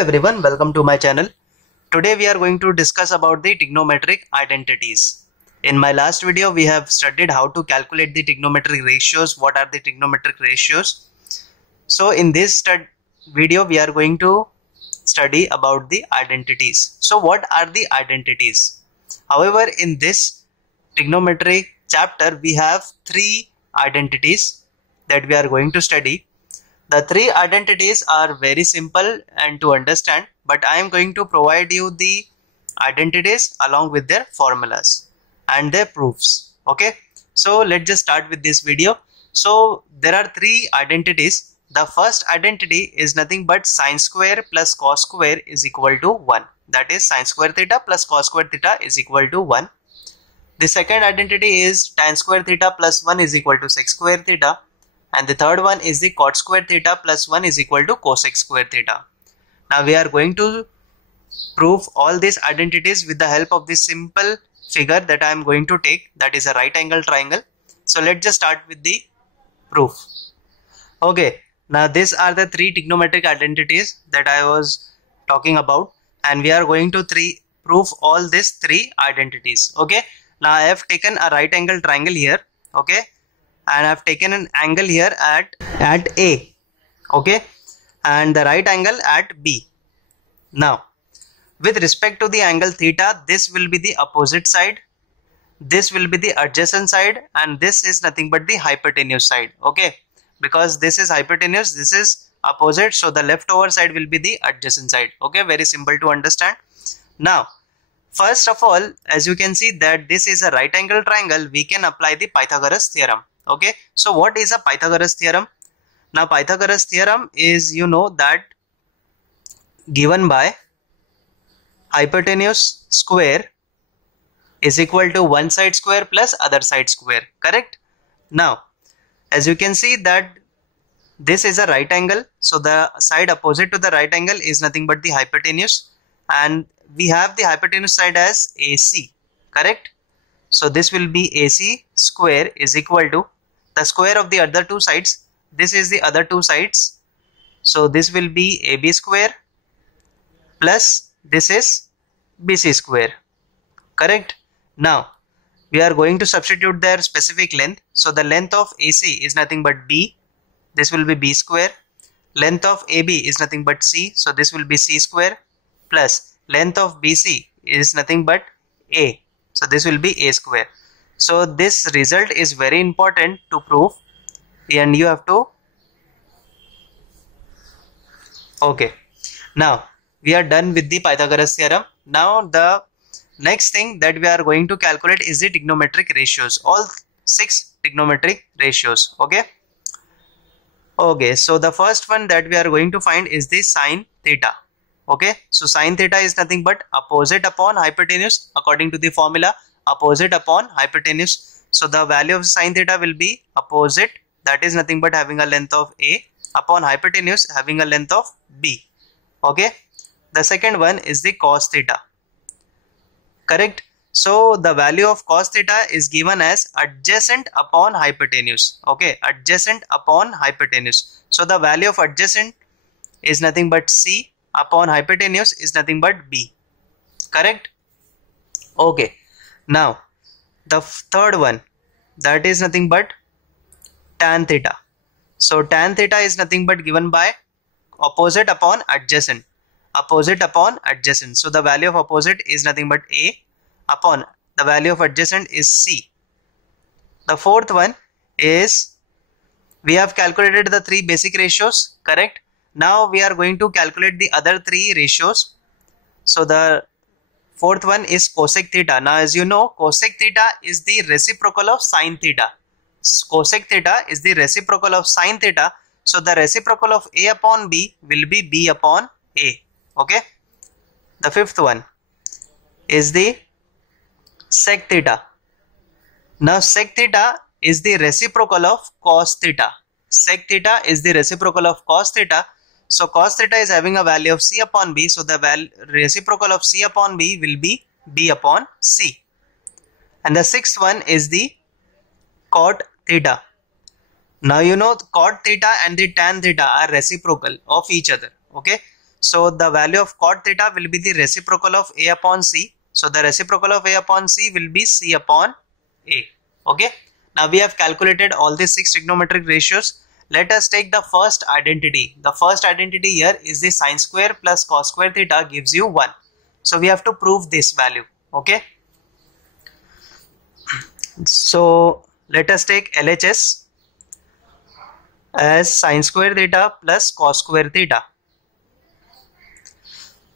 everyone, welcome to my channel. Today we are going to discuss about the trigonometric identities. In my last video we have studied how to calculate the trigonometric ratios. What are the trigonometric ratios? So in this video we are going to study about the identities. So what are the identities? However, in this trigonometric chapter we have three identities that we are going to study. The three identities are very simple and to understand, but I am going to provide you the identities along with their formulas and their proofs. Okay, so let's just start with this video. So there are three identities. The first identity is nothing but sine square plus cos square is equal to 1. That is sine square theta plus cos square theta is equal to 1. The second identity is tan square theta plus 1 is equal to sec square theta. And the third one is the cot square theta plus 1 is equal to cosec square theta. Now we are going to prove all these identities with the help of this simple figure that I am going to take, that is a right angle triangle. So let's just start with the proof. Okay, now these are the three trigonometric identities that I was talking about, and we are going to prove all these three identities. Okay, now I have taken a right angle triangle here. Okay, and I have taken an angle here at A, okay, and the right angle at B. Now with respect to the angle theta, this will be the opposite side, this will be the adjacent side, and this is nothing but the hypotenuse side. Okay, because this is hypotenuse, this is opposite, so the leftover side will be the adjacent side. Okay, very simple to understand. Now first of all, as you can see that this is a right angle triangle, we can apply the Pythagoras theorem. Okay, so what is a Pythagoras theorem? Now Pythagoras theorem is, you know, that given by hypotenuse square is equal to one side square plus other side square, correct? Now as you can see that this is a right angle, so the side opposite to the right angle is nothing but the hypotenuse, and we have the hypotenuse side as AC, correct? So this will be AC square is equal to the square of the other two sides. This is the other two sides, so this will be AB square plus this is BC square, correct? Now we are going to substitute their specific length. So the length of AC is nothing but B, this will be B square. Length of AB is nothing but C, so this will be C square, plus length of BC is nothing but A, so this will be A square. So this result is very important to prove, and you have to. Okay, now we are done with the Pythagoras theorem. Now the next thing that we are going to calculate is the trigonometric ratios, all 6 trigonometric ratios. Okay, so the first one that we are going to find is the sine theta. Okay, so sine theta is nothing but opposite upon hypotenuse according to the formula, opposite upon hypotenuse. So the value of sine theta will be opposite, that is nothing but having a length of A, upon hypotenuse having a length of B. Okay, the second one is the cos theta, correct? So the value of cos theta is given as adjacent upon hypotenuse. Okay, adjacent upon hypotenuse. So the value of adjacent is nothing but C, upon hypotenuse is nothing but B, correct? Okay, now the third one, that is nothing but tan theta. So tan theta is nothing but given by opposite upon adjacent, opposite upon adjacent. So the value of opposite is nothing but A, upon the value of adjacent is C. The fourth one is, we have calculated the three basic ratios, correct? Now we are going to calculate the other three ratios. So the fourth one is cosec theta. Now as you know, cosec theta is the reciprocal of sine theta. Cosec theta is the reciprocal of sine theta. So the reciprocal of A upon B will be B upon A. Okay. The fifth one is the sec theta. Now sec theta is the reciprocal of cos theta. Sec theta is the reciprocal of cos theta. So cos theta is having a value of C upon B, so the reciprocal of C upon B will be B upon C. And the sixth one is the cot theta. Now you know cot theta and the tan theta are reciprocal of each other. Okay, So the value of cot theta will be the reciprocal of A upon C. So the reciprocal of A upon C will be C upon A. Okay. Now we have calculated all the 6 trigonometric ratios. Let us take the first identity. The first identity here is the sine square plus cos square theta gives you 1. So we have to prove this value. Okay. So let us take LHS as sine square theta plus cos square theta.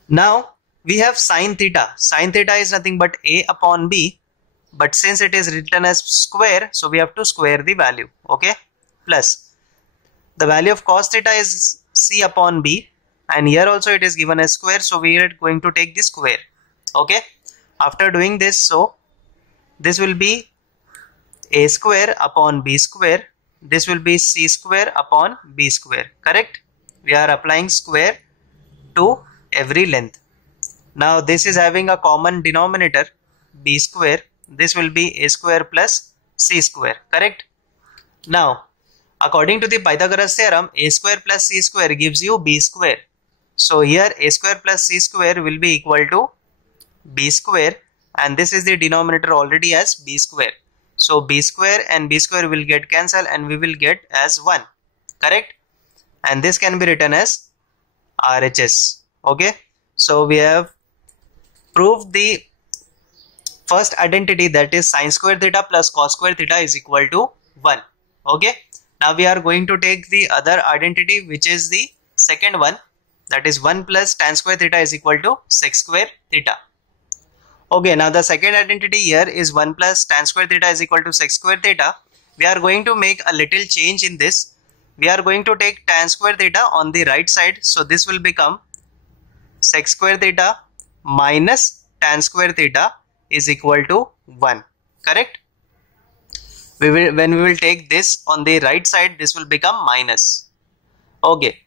Now we have sine theta. Sine theta is nothing but A upon B, but since it is written as square, so we have to square the value. Okay, plus the value of cos theta is C upon B, and here also it is given as square, so we are going to take the square. Okay, after doing this, so this will be A square upon B square. This will be C square upon B square. Correct? We are applying square to every length. Now this is having a common denominator, B square. This will be A square plus C square. Correct? Now according to the Pythagoras theorem, A square plus C square gives you B square. So here A square plus C square will be equal to B square, and this is the denominator already as B square. So B square and B square will get cancelled and we will get as 1. Correct? And this can be written as RHS. Okay? So we have proved the first identity, that is sine square theta plus cos square theta is equal to 1. Okay? Now we are going to take the other identity, which is the second one, that is 1 plus tan square theta is equal to sec square theta. Okay, now the second identity here is 1 plus tan square theta is equal to sec square theta. We are going to make a little change in this. We are going to take tan square theta on the right side. So this will become sec square theta minus tan square theta is equal to 1. Correct? When we will take this on the right side, this will become minus. Okay.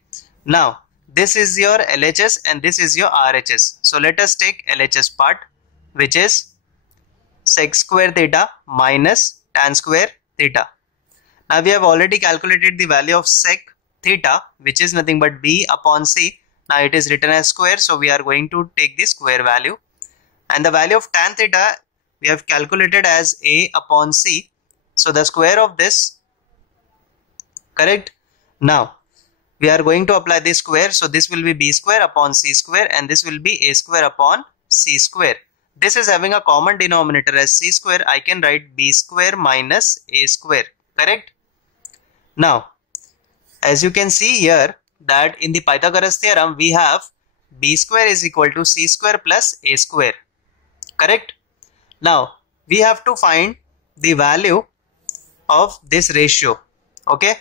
Now this is your LHS and this is your RHS. So let us take LHS part, which is sec square theta minus tan square theta. Now we have already calculated the value of sec theta, which is nothing but B upon C. Now it is written as square, so we are going to take the square value. And the value of tan theta we have calculated as A upon C. So the square of this, correct? Now we are going to apply this square, so this will be B square upon C square and this will be A square upon C square. This is having a common denominator as C square. I can write B square minus A square. Correct? Now as you can see here that in the Pythagoras theorem we have B square is equal to C square plus A square. Correct? Now we have to find the value of this ratio. Okay?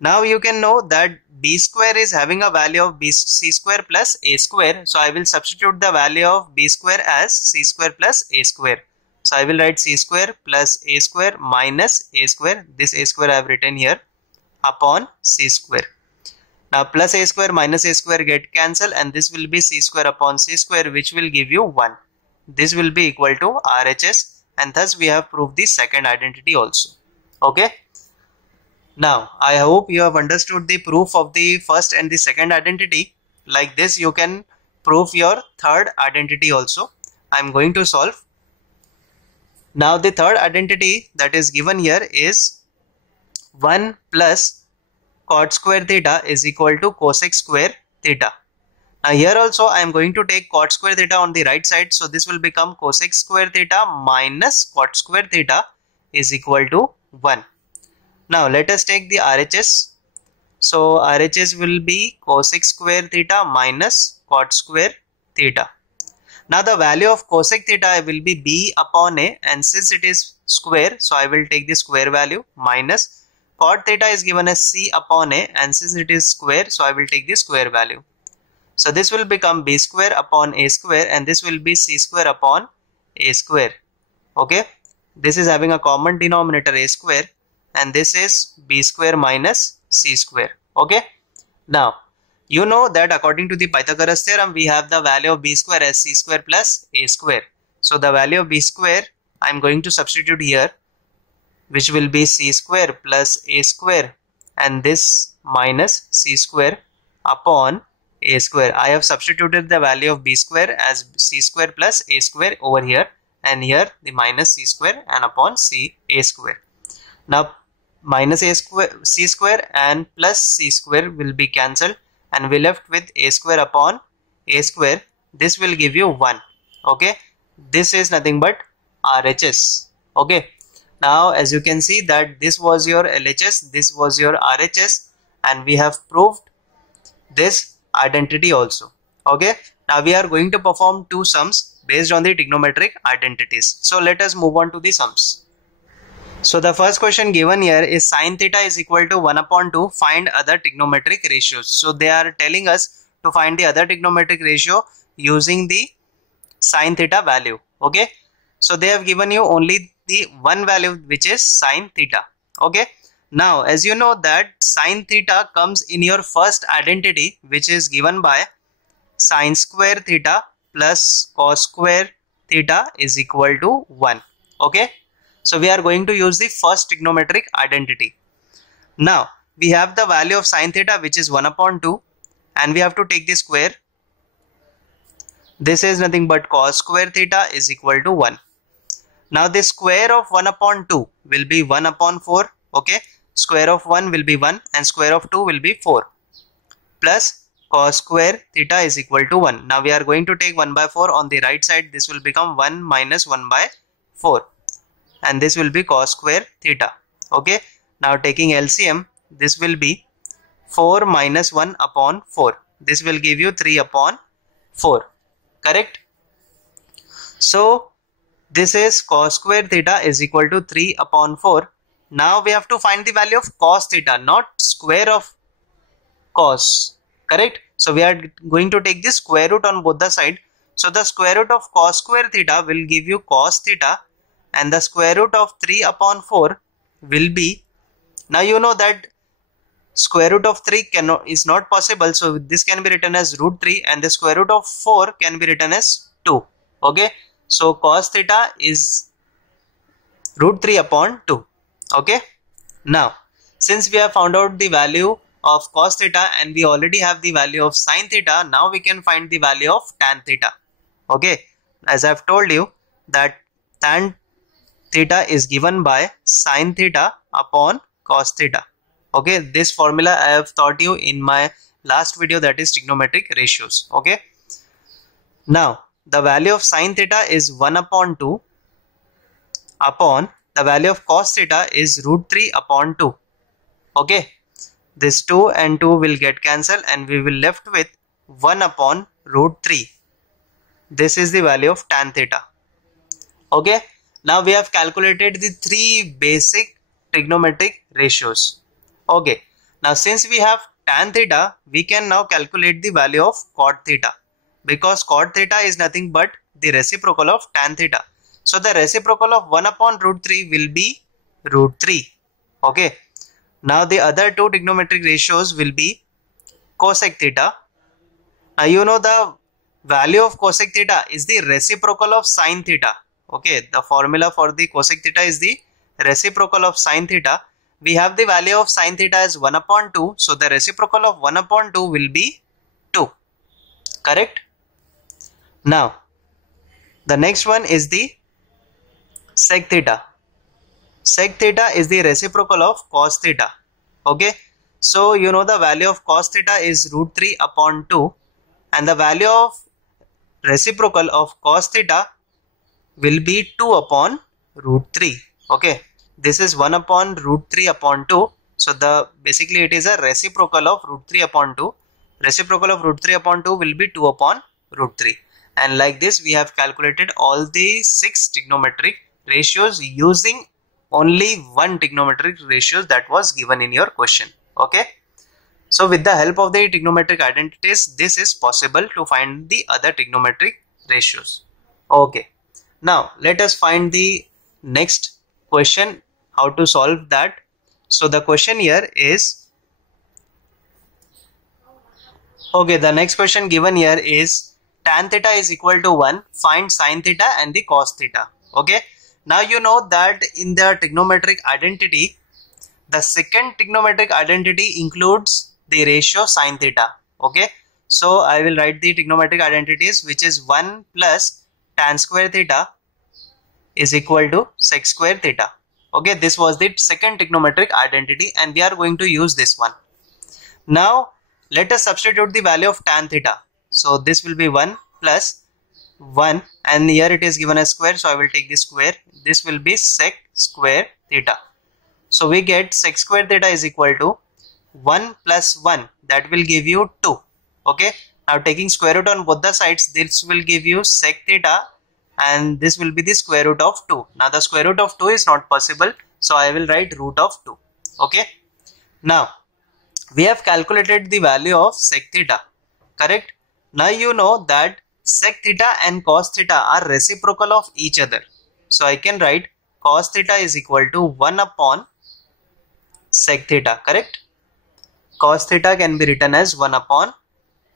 Now you can know that B square is having a value of C square plus A square. So I will substitute the value of B square as C square plus A square. So I will write C square plus A square minus A square. This A square I have written here upon C square. Now plus A square minus A square get cancelled and this will be C square upon C square, which will give you 1. This will be equal to RHS, and thus we have proved the second identity also. Okay. Now I hope you have understood the proof of the first and the second identity. Like this you can prove your third identity also. I am going to solve. Now the third identity that is given here is 1 plus cot square theta is equal to cosec square theta. Now here also I am going to take cot square theta on the right side. So this will become cosec square theta minus cot square theta is equal to 1. Now let us take the RHS. So RHS will be cosec square theta minus cot square theta. Now the value of cosec theta will be B upon A, and since it is square, so I will take the square value minus cot theta is given as C upon A, and since it is square, so I will take the square value. So this will become B square upon A square and this will be C square upon A square. Okay. This is having a common denominator A square and this is B square minus C square. Okay. Now you know that according to the Pythagoras theorem we have the value of B square as C square plus A square. So the value of B square I am going to substitute here, which will be C square plus A square and this minus C square upon a square. I have substituted the value of b square as c square plus a square over here, and here the minus c square and upon c a square. Now minus a square c square and plus c square will be cancelled, and we left with a square upon a square. This will give you 1. Okay, this is nothing but RHS. Okay, now as you can see that this was your LHS, this was your RHS, and we have proved this identity also. Okay, now we are going to perform two sums based on the trigonometric identities. So let us move on to the sums. So the first question given here is sin theta is equal to 1 upon 2, find other trigonometric ratios. So they are telling us to find the other trigonometric ratio using the sin theta value. Okay, so they have given you only the one value, which is sin theta. Okay, now as you know that sin theta comes in your first identity, which is given by sin square theta plus cos square theta is equal to 1. Okay, so we are going to use the first trigonometric identity. Now we have the value of sin theta, which is 1 upon 2, and we have to take the square. This is nothing but cos square theta is equal to 1. Now the square of 1 upon 2 will be 1 upon 4. Okay, square of 1 will be 1 and square of 2 will be 4, plus cos square theta is equal to 1. Now we are going to take 1 by 4 on the right side. This will become 1 minus 1 by 4, and this will be cos square theta. Okay, now taking LCM, this will be 4 minus 1 upon 4. This will give you 3 upon 4. Correct? So this is cos square theta is equal to 3 upon 4. Now we have to find the value of cos theta, not square of cos. Correct? So we are going to take the square root on both the side. So the square root of cos square theta will give you cos theta, and the square root of 3 upon 4 will be, now you know that square root of 3 is not possible, so this can be written as root 3, and the square root of 4 can be written as 2. Okay, so cos theta is root 3 upon 2. Okay, now since we have found out the value of cos theta and we already have the value of sin theta, now we can find the value of tan theta. Okay, as I have told you that tan theta is given by sin theta upon cos theta. Okay, this formula I have taught you in my last video, that is trigonometric ratios. Okay, now the value of sin theta is 1 upon 2 upon the value of cos theta is root 3 upon 2. Okay, this 2 and 2 will get cancelled and we will left with 1 upon root 3. This is the value of tan theta. Okay, now we have calculated the three basic trigonometric ratios. Okay, now since we have tan theta, we can now calculate the value of cot theta, because cot theta is nothing but the reciprocal of tan theta. So the reciprocal of 1 upon root 3 will be root 3. Okay, now the other two trigonometric ratios will be cosec theta. Now you know the value of cosec theta is the reciprocal of sin theta. Okay, the formula for the cosec theta is the reciprocal of sin theta. We have the value of sin theta as 1 upon 2. So the reciprocal of 1 upon 2 will be 2. Correct? Now, the next one is the sec theta. Sec theta is the reciprocal of cos theta. Okay, so you know the value of cos theta is root 3 upon 2, and the value of reciprocal of cos theta will be 2 upon root 3. Okay, this is 1 upon root 3 upon 2. So the basically it is a reciprocal of root 3 upon 2. Reciprocal of root 3 upon 2 will be 2 upon root 3. And like this we have calculated all the 6 trigonometric ratios using only one trigonometric ratio that was given in your question. Okay, so with the help of the trigonometric identities, this is possible to find the other trigonometric ratios. Okay, now let us find the next question, how to solve that. So the question here is, okay, the next question given here is tan theta is equal to 1, find sin theta and the cos theta. Okay, now you know that in the trigonometric identity, the second trigonometric identity includes the ratio sin theta. Okay, So I will write the trigonometric identities, which is 1 plus tan square theta is equal to sec square theta. Okay, this was the second trigonometric identity and we are going to use this one. Now let us substitute the value of tan theta. So this will be 1 plus 1 and here it is given as square, so I will take the square. This will be sec square theta. So we get sec square theta is equal to 1 plus 1, that will give you 2. Okay, now taking square root on both the sides, this will give you sec theta and this will be the square root of 2. Now the square root of 2 is not possible, so I will write root of 2. Okay, now we have calculated the value of sec theta, correct? Now you know that sec theta and cos theta are reciprocal of each other. So I can write cos theta is equal to 1 upon sec theta, correct? Cos theta can be written as 1 upon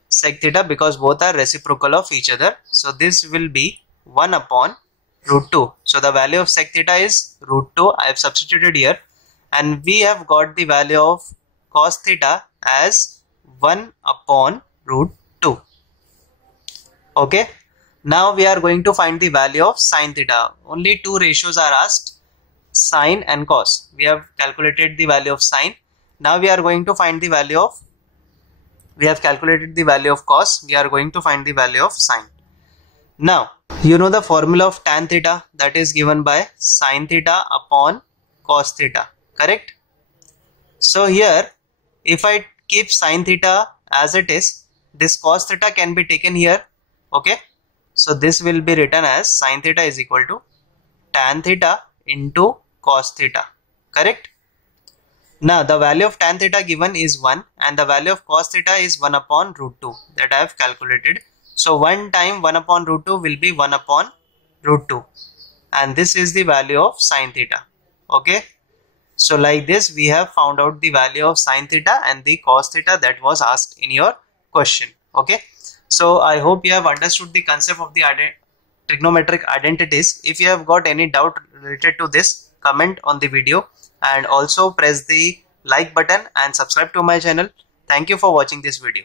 sec theta because both are reciprocal of each other. So this will be 1 upon root 2. So the value of sec theta is root 2. I have substituted here and we have got the value of cos theta as 1 upon root 2. Okay, now we are going to find the value of sin theta. Only two ratios are asked, sin and cos. We have calculated the value of sin. Now we are going to find the value of, we have calculated the value of cos. We are going to find the value of sin. Now you know the formula of tan theta, that is given by sin theta upon cos theta, correct? So here if I keep sin theta as it is, this cos theta can be taken here. Okay, so this will be written as sin theta is equal to tan theta into cos theta, correct? Now the value of tan theta given is 1 and the value of cos theta is 1 upon root 2 that I have calculated. So 1 time 1 upon root 2 will be 1 upon root 2 and this is the value of sin theta. Okay, so like this we have found out the value of sin theta and the cos theta that was asked in your question. Okay, so I hope you have understood the concept of the trigonometric identities. If you have got any doubt related to this, comment on the video and also press the like button and subscribe to my channel. Thank you for watching this video.